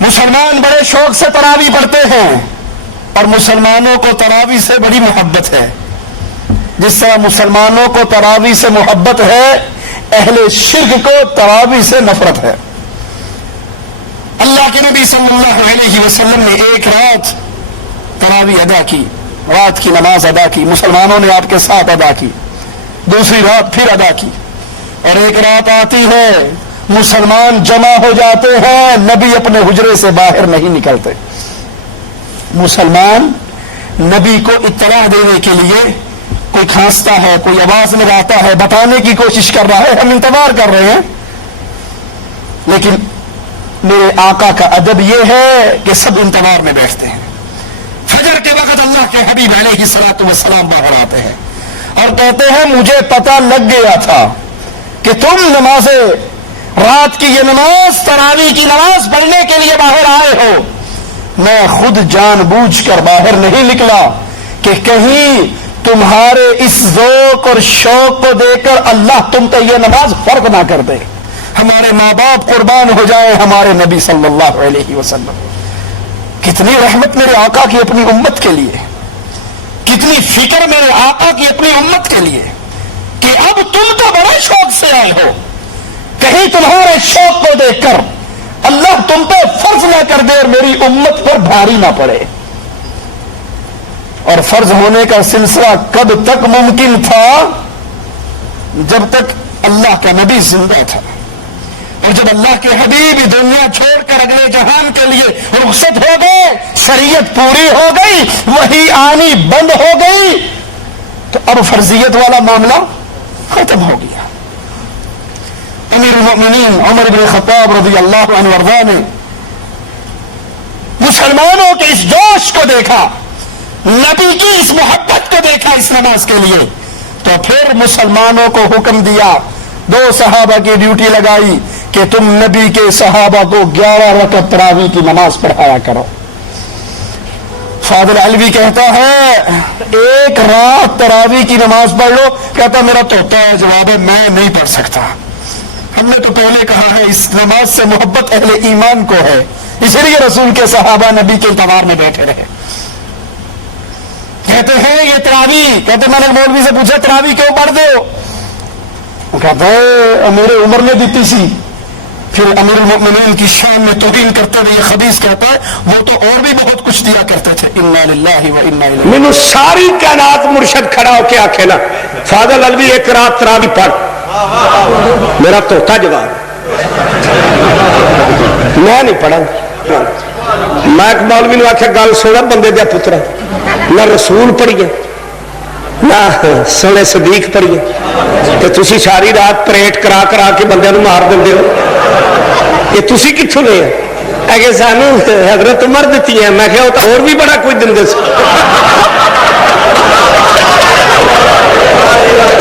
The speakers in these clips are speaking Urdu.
مسلمان بڑے شوق سے تراوی پڑھتے ہیں اور مسلمانوں کو تراوی سے بڑی محبت ہے. جس طرح مسلمانوں کو تراوی سے محبت ہے، اہل شرک کو تراوی سے نفرت ہے. اللہ کے نبی صلی اللہ علیہ وسلم نے ایک رات تراوی ادا کی، رات کی نماز ادا کی، مسلمانوں نے آپ کے ساتھ ادا کی. دوسری رات پھر ادا کی، اور ایک رات آتی ہے مسلمان جمع ہو جاتے ہیں، نبی اپنے حجرے سے باہر نہیں نکلتے. مسلمان نبی کو اطلاع دینے کے لیے کوئی کھانستا ہے، کوئی آواز لگاتا ہے، بتانے کی کوشش کر رہا ہے، ہم انتظار کر رہے ہیں. لیکن میرے آقا کا ادب یہ ہے کہ سب انتظار میں بیٹھتے ہیں. فجر کے وقت اللہ کے حبیب علیہ الصلوۃ والسلام باہر آتے ہیں اور کہتے ہیں مجھے پتہ لگ گیا تھا کہ تم نماز رات کی یہ نماز تراویح کی نماز پڑھنے کے لیے باہر آئے ہو. میں خود جان بوجھ کر باہر نہیں نکلا کہ کہیں تمہارے اس ذوق اور شوق کو دیکھ کر اللہ تم پہ یہ نماز فرض نہ کر دے. ہمارے ماں باپ قربان ہو جائیں ہمارے نبی صلی اللہ علیہ وسلم. کتنی رحمت میرے آقا کی اپنی امت کے لیے، کتنی فکر میرے آقا کی اپنی امت کے لیے کہ اب تم تو بڑے شوق سے آئے ہو، کہیں تمہارے شوق کو دیکھ کر اللہ تم پہ فرض نہ کر دے اور میری امت پر بھاری نہ پڑے. اور فرض ہونے کا سلسلہ کب تک ممکن تھا؟ جب تک اللہ کا نبی زندہ تھا. اور جب اللہ کے حبیب دنیا چھوڑ کر اگلے جہان کے لیے رخصت ہو گئے، شریعت پوری ہو گئی، وحی آنی بند ہو گئی، تو اب فرضیت والا معاملہ ختم ہو گیا. امیر المؤمنین عمر بن خطاب رضی اللہ عنہ وارضاہ نے مسلمانوں کے اس جوش کو دیکھا، نبی کی اس محبت کو دیکھا اس نماز کے لیے، تو پھر مسلمانوں کو حکم دیا، دو صحابہ کی ڈیوٹی لگائی کہ تم نبی کے صحابہ کو 11 رکعت تراویح کی نماز پڑھایا کرو. فاضل علوی کہتا ہے ایک رات تراویح کی نماز پڑھ لو، کہتا میرا توتا ہے جواب ہے میں نہیں پڑھ سکتا. ہم نے تو پہلے کہا ہے اس نماز سے محبت اہل ایمان کو ہے، اس لیے رسول کے صحابہ نبی کے انتظار میں بیٹھے رہے. کہتے ہیں یہ تراویح، کہتے میں نے مولوی سے پوچھا تراویح کیوں پڑھ دے ہو؟ کہتا ہے میرے عمر نے دیتی سی. پھر امیر المؤمنین کی شان میں توہین کرتے ہوئے یہ حدیث کہتا ہے وہ تو اور بھی بہت کچھ دیا کرتے تھے. انا للہ و انا الیہ. مینوں ساری کائنات مرشد کھڑا ہو کے آکھے نا فاضل علوی ایک رات تراویح پڑھ، میرا توتا جواب میں نہیں پڑھا. میں ایک مولوی نے آخیا گل سونا بندے دیا پترا، نہ رسول پڑھیے نہ سنے صدیق پڑھیے، تو تسی ساری رات پریٹ کرا کرا کے بندے مار دے ہو، یہ تسی کتوں لے کہ سانو حضرت عمر دیتی ہے. میں کہا وہ تو اور بھی بڑا کوئی دن دس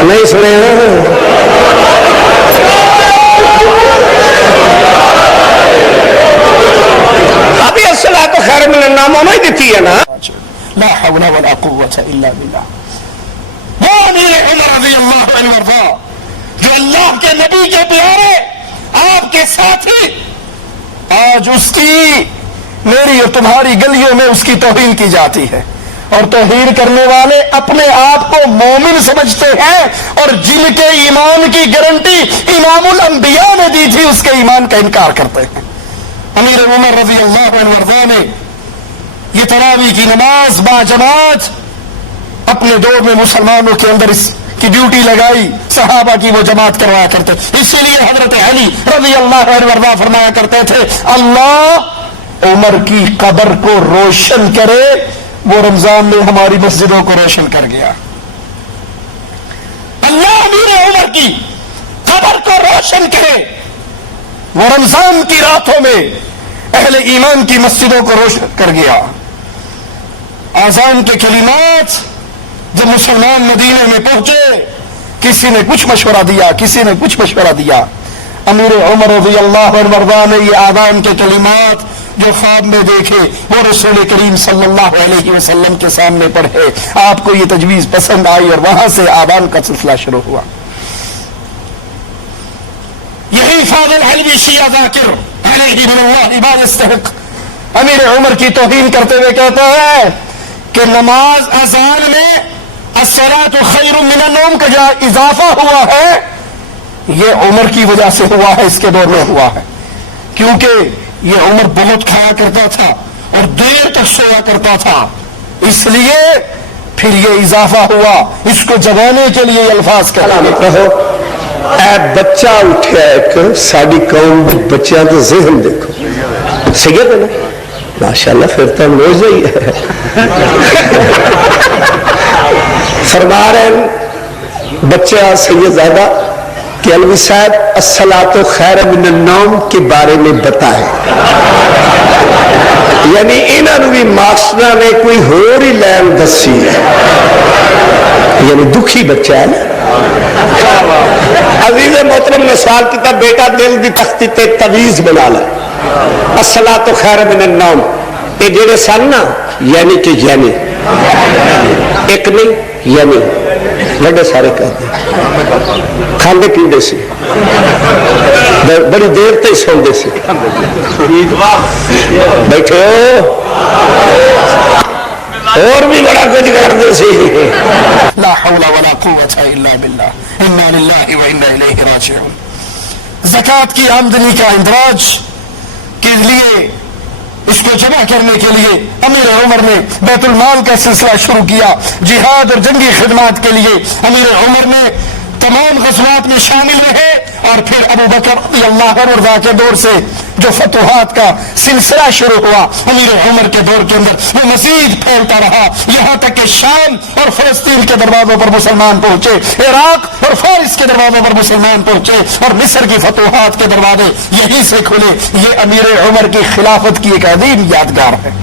نہیں سنے. ابھی الصلاۃ تو خیر من النوم ہونا ہی دیتی ہے نا. لا حول ولا قوة الا باللہ. وہ امیر عمر رضی اللہ عنہ وارضاہ جو اللہ کے نبی کے پیارے آپ کے ساتھی، آج اس کی میری اور تمہاری گلیوں میں اس کی توہین کی جاتی ہے، اور توہین کرنے والے اپنے آپ کو مومن سمجھتے ہیں، اور جن کے ایمان کی گارنٹی امام الانبیاء نے دی تھی اس کے ایمان کا انکار کرتے ہیں. امیر عمر رضی اللہ عنہ وارضاہ نے یہ تراویح کی نماز با جماعت اپنے دور میں مسلمانوں کے اندر اس کی ڈیوٹی لگائی، صحابہ کی وہ جماعت کروایا کرتے. اسی لیے حضرت علی رضی اللہ عنہ وارضاہ فرمایا کرتے تھے اللہ عمر کی قبر کو روشن کرے، وہ رمضان میں ہماری مسجدوں کو روشن کر گیا. اللہ امیر عمر کی قبر کو روشن کرے، وہ رمضان کی راتوں میں اہل ایمان کی مسجدوں کو روشن کر گیا. آذان کے کلمات جب مسلمان مدینے میں پہنچے، کسی نے کچھ مشورہ دیا، کسی نے کچھ مشورہ دیا. امیر عمر رضی اللہ عنہ وارضاہ نے یہ آذان کے کلمات جو خواب میں دیکھے وہ رسول کریم صلی اللہ علیہ وسلم کے سامنے پڑھے. آپ کو یہ تجویز پسند آئی اور وہاں سے آذان کا سلسلہ شروع ہوا. یہی فاضل علوی شیعہ ذاکر علیہ من اللہ عباد استحق امیر عمر کی توہین کرتے ہوئے کہتا ہے کہ نماز اذان میں الصلاۃ خیر من النوم کا جو اضافہ ہوا ہے یہ عمر کی وجہ سے ہوا ہے، اس کے دور میں ہوا ہے، کیونکہ یہ عمر بہت کھایا کرتا تھا اور دیر تک سویا کرتا تھا، اس لیے پھر یہ اضافہ ہوا، اس کو جگانے کے لیے یہ الفاظ کہو اے بچہ اٹھیا ایک ساری قوم بچیاں تو ذہن دیکھو سید ہے نا ماشاءاللہ، پھر تو موجہ ہی ہے۔ فرما رہے ہیں بچہ سید زادہ کہ علوی صاحب الصلاۃ خیر من النوم کے بارے میں بتائے، یعنی انہوں بھی ماسٹر نے کوئی ہور ہی لین دسی ہے، یعنی دکھی بچہ ہے نا۔ عزیز محترم نے سوال کیا بیٹا دل دی تختی تے تویز بنا لا، الصلاۃ خیر من النوم، یہ جڑے سن نا یعنی کہ یعنی ایک نہیں یعنی بڑے سارے کہتے کھاندے پیندے سے بڑی دیر تے سوندے سے بیٹھے اور بھی بڑا کچھ کرتے سے۔ لا حول ولا قوت الا باللہ، انا للہ و انا الیہ راجعون۔ زکوٰۃ کی آمدنی کا اندراج کے لیے، اس کو جمع کرنے کے لیے امیر عمر نے بیت المال کا سلسلہ شروع کیا۔ جہاد اور جنگی خدمات کے لیے امیر عمر نے تمام غزوات میں شامل رہے، اور پھر ابو بکر رضی اللہ عنہ کے دور سے جو فتوحات کا سلسلہ شروع ہوا امیر عمر کے دور کے اندر وہ مزید پھیلتا رہا، یہاں تک کہ شام اور فلسطین کے دروازوں پر مسلمان پہنچے، عراق اور فارس کے دروازوں پر مسلمان پہنچے، اور مصر کی فتوحات کے دروازے یہیں سے کھلے۔ یہ امیر عمر کی خلافت کی ایک عظیم یادگار ہے۔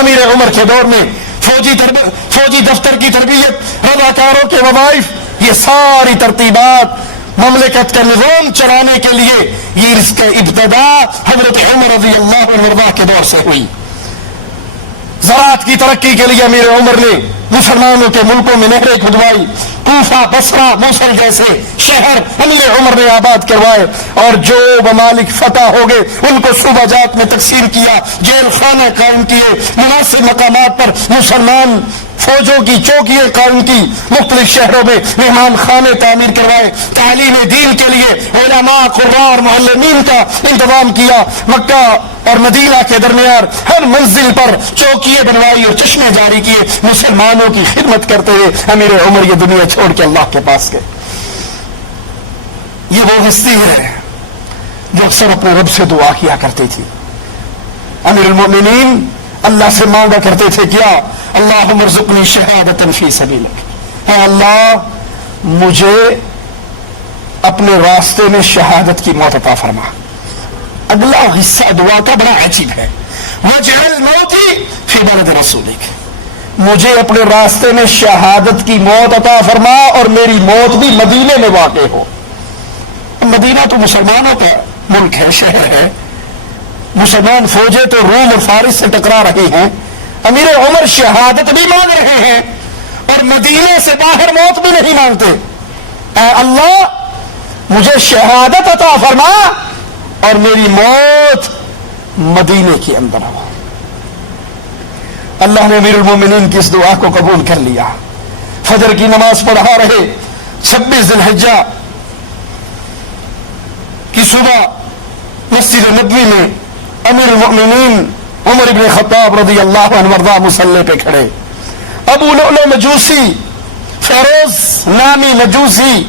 امیر عمر کے دور میں فوجی دفتر کی تربیت، رضاکاروں کے وظائف، یہ ساری ترتیبات مملکت کا نظام چلانے کے لیے یہ اس کا ابتدا حضرت عمر رضی اللہ عنہ کے دور سے ہوئی۔ زراعت کی ترقی کے لیے امیر عمر نے مسلمانوں کے ملکوں میں نہریں کھدوائی، کوفہ، بصرہ، موصل جیسے شہر امیر عمر نے آباد کروائے، اور جو ممالک فتح ہو گئے ان کو صوبہ جات میں تقسیم کیا، جیل خانے قائم کیے، مناسب مقامات پر مسلمان فوجوں کی چوکیاں قائم کی، مختلف شہروں میں مہمان خانے تعمیر کروائے، تعلیم دین کے لیے علماء، قراء اور معلمین کا انتظام کیا، مکہ اور مدینہ کے درمیان ہر منزل پر چوکیے بنوائی اور چشمے جاری کیے، مسلمانوں کی خدمت کرتے ہوئے امیر عمر یہ دنیا چھوڑ کے اللہ کے پاس گئے۔ یہ وہ ہستی ہے جو اکثر اپنے رب سے دعا کیا کرتی تھی۔ امیر المؤمنین اللہ سے مانگا کرتے تھے کیا؟ اللہم ارزقنی شہادۃ فی سبیلک، اے اللہ مجھے اپنے راستے میں شہادت کی موت عطا فرما۔ اگلا حصہ دعا کا بڑا عجیب ہے، وَاجْعَلْ مَوْتِي فِي بَلَدِ رَسُولِكَ، مجھے اپنے راستے میں شہادت کی موت عطا فرما اور میری موت بھی مدینے میں واقع ہو۔ مدینہ تو مسلمانوں کا ملک ہے، شہر ہے، مسلمان فوجیں تو روم اور فارس سے ٹکرا رہی ہیں، امیر عمر شہادت بھی مانگ رہے ہیں اور مدینے سے باہر موت بھی نہیں مانگتے۔ اے اللہ مجھے شہادت عطا فرما اور میری موت مدینے کے اندر ہو۔ اللہ نے امیر المومنین کی اس دعا کو قبول کر لیا۔ فجر کی نماز پڑھا رہے 26 ذی الحجہ کی صبح مسجد نبوی میں امیر المؤمنین عمر بن خطاب رضی اللہ عنہ وارضاہ مصلی پہ کھڑے، ابو لؤلؤ مجوسی، فیروز نامی مجوسی،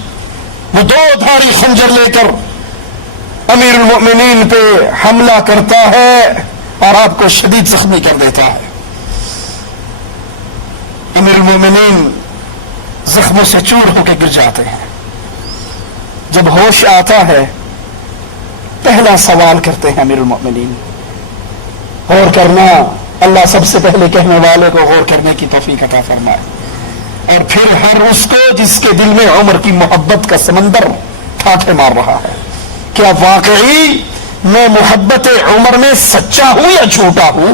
وہ 2 دھاری خنجر لے کر امیر المؤمنین پہ حملہ کرتا ہے اور آپ کو شدید زخمی کر دیتا ہے۔ امیر المؤمنین زخموں سے چور ہو کے گر جاتے ہیں۔ جب ہوش آتا ہے پہلا سوال کرتے ہیں امیر المؤمنین، غور کرنا، اللہ سب سے پہلے کہنے والے کو غور کرنے کی توفیق عطا فرمائے، اور پھر ہر اس کو جس کے دل میں عمر کی محبت کا سمندر ٹھاٹھے مار رہا ہے، کیا واقعی میں محبت عمر میں سچا ہوں یا جھوٹا ہوں؟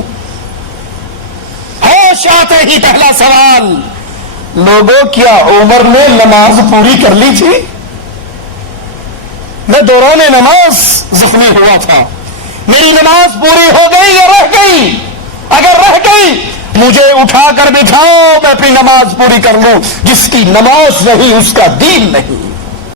ہوش آتے ہی پہلا سوال، لوگوں کیا عمر نے نماز پوری کر لی تھی؟ میں دوران نماز زخمی ہوا تھا، میری نماز پوری ہو گئی مجھے اٹھا کر بٹھاؤ میں اپنی نماز پوری کر لوں. جس کی نماز نہیں اس کا دین نہیں.